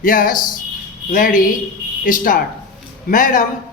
Yes, ready, start. Madam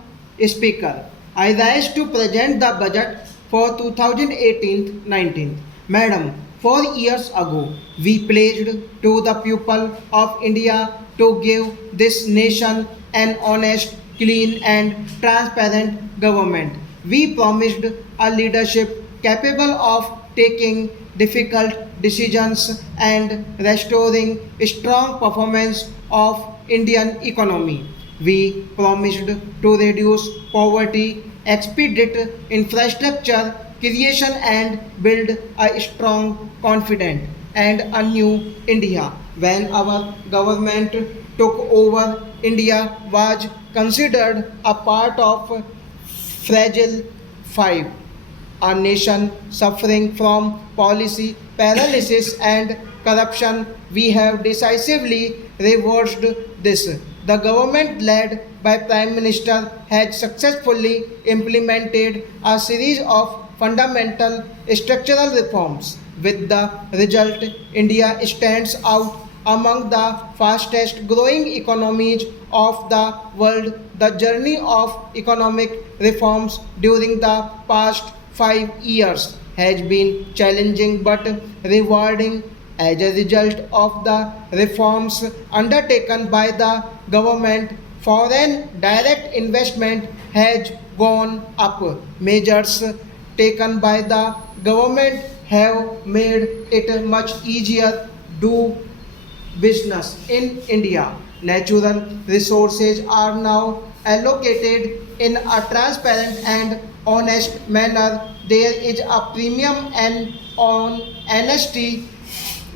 Speaker, I rise to present the budget for 2018-19. Madam, 4 years ago, we pledged to the people of India to give this nation an honest, clean and transparent government. We promised a leadership capable of taking difficult decisions and restoring strong performance of Indian economy. We promised to reduce poverty, expedite infrastructure creation and build a strong, confident and a new India. When our government took over, India was considered a part of fragile five, a nation suffering from policy paralysis and corruption. We have decisively reversed this. The government led by Prime Minister has successfully implemented a series of fundamental structural reforms. With the result, India stands out among the fastest growing economies of the world. The journey of economic reforms during the past 5 years has been challenging but rewarding. As a result of the reforms undertaken by the government, foreign direct investment has gone up. Measures taken by the government have made it much easier do business in India. Natural resources are now allocated in a transparent and honest manner. There is a premium and on honesty.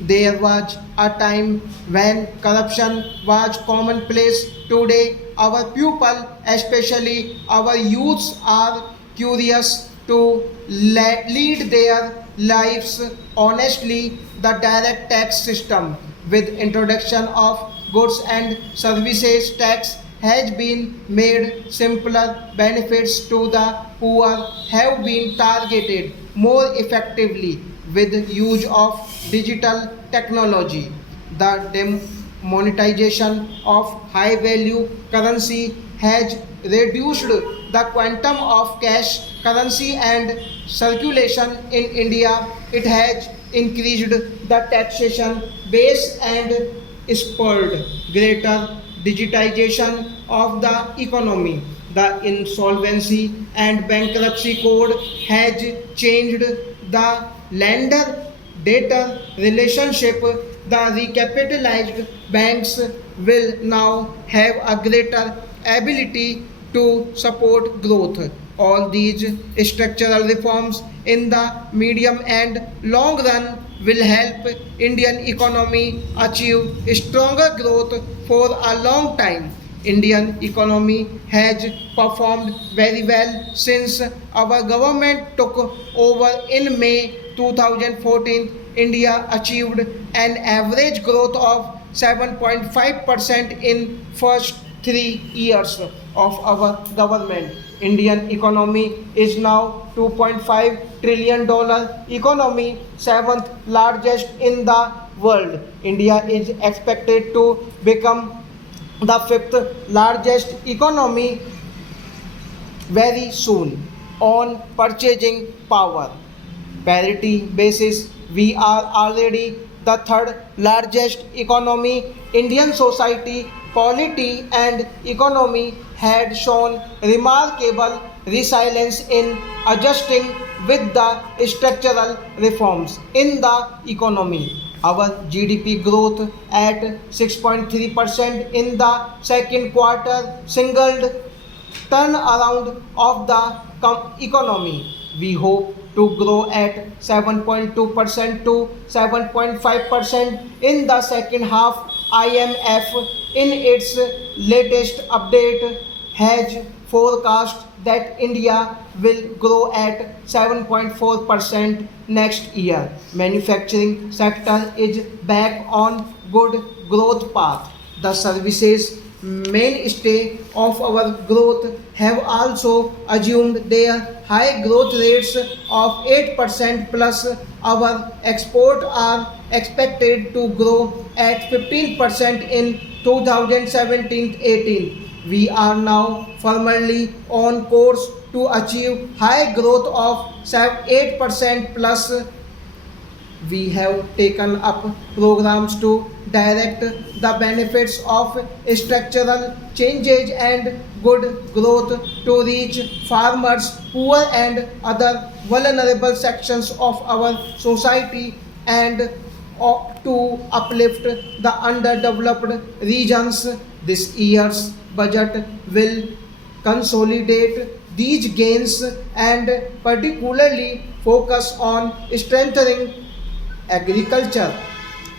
There was a time when corruption was commonplace. Today, our people, especially our youths, are curious to lead their lives honestly. The direct tax system, with introduction of goods and services tax, has been made simpler. Benefits to the poor have been targeted more effectively with use of digital technology. The demonetization of high value currency has reduced the quantum of cash currency and circulation in India. It has increased the taxation base and spurred greater digitization of the economy. The insolvency and bankruptcy code has changed the lender debtor relationship. The recapitalized banks will now have a greater ability to support growth. All these structural reforms in the medium and long run will help Indian economy achieve stronger growth for a long time. Indian economy has performed very well since our government took over in May 2014. India achieved an average growth of 7.5% in first 3 years of our government. Indian economy is now $2.5 trillion economy, seventh largest in the world. India is expected to become the fifth largest economy very soon. On purchasing power parity basis, we are already the third largest economy. Indian society, polity and economy had shown remarkable resilience in adjusting with the structural reforms in the economy. Our GDP growth at 6.3% in the second quarter signaled turnaround of the economy. We hope to grow at 7.2% to 7.5% in the second half. IMF, in its latest update, has forecast that India will grow at 7.4% next year. Manufacturing sector is back on good growth path. The services mainstay of our growth have also assumed their high growth rates of 8% plus. Our export are expected to grow at 15% in 2017-18. We are now firmly on course to achieve high growth of 8% plus. We have taken up programs to direct the benefits of structural changes and good growth to reach farmers, poor and other vulnerable sections of our society and to uplift the underdeveloped regions. This year's budget will consolidate these gains and particularly focus on strengthening agriculture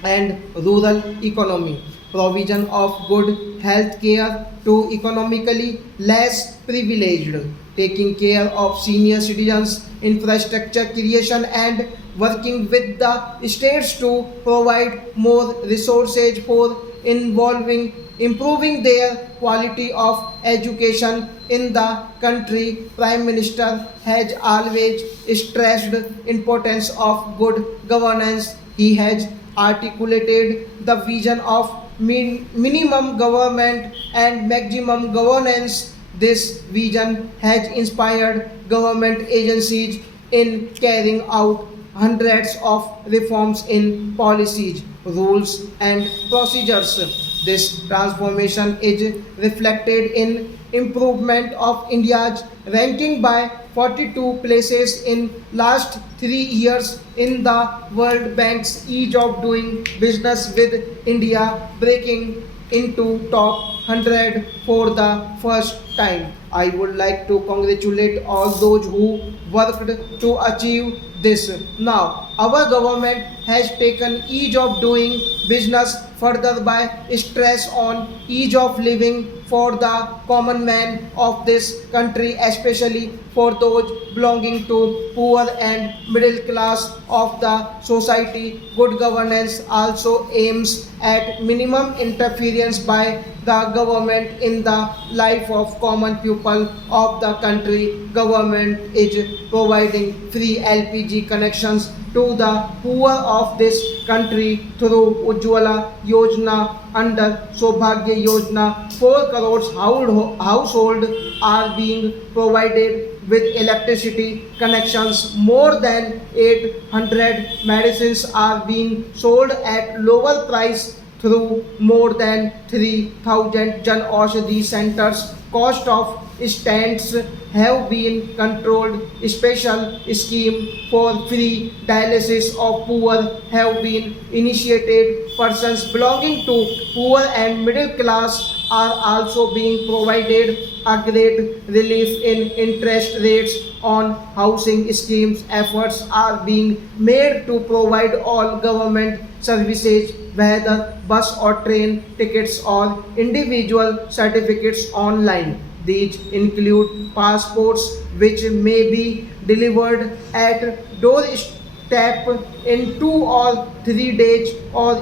and rural economy, provision of good health care to economically less privileged, taking care of senior citizens, infrastructure creation, and working with the states to provide more resources for involving improving their quality of education in the country. Prime Minister has always stressed importance of good governance. He has articulated the vision of minimum government and maximum governance. This vision has inspired government agencies in carrying out hundreds of reforms in policies, rules, and procedures. This transformation is reflected in improvement of India's ranking by 42 places in last 3 years in the World Bank's Ease of Doing Business with India, breaking into top 100 for the first time. I would like to congratulate all those who worked to achieve this. Now, our government has taken ease of doing business further by stress on ease of living for the common man of this country, especially for those belonging to poor and middle class of the society. Good governance also aims at minimum interference by the government in the life of common people of the country. Government is providing free LPG connections to the poor of this country through Ujjwala Yojana. Under Saubhagya Yojana, 4 crores households are being provided with electricity connections. More than 800 medicines are being sold at lower price through more than 3,000 Jan Aushadhi centers. Cost of stents have been controlled. Special scheme for free dialysis of poor have been initiated. Persons belonging to poor and middle class are also being provided a great relief in interest rates on housing schemes. Efforts are being made to provide all government services, whether bus or train tickets or individual certificates online. These include passports, which may be delivered at doorstep in 2 or 3 days, or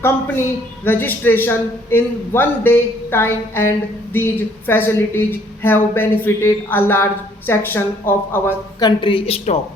company registration in 1 day time, and these facilities have benefited a large section of our country stock.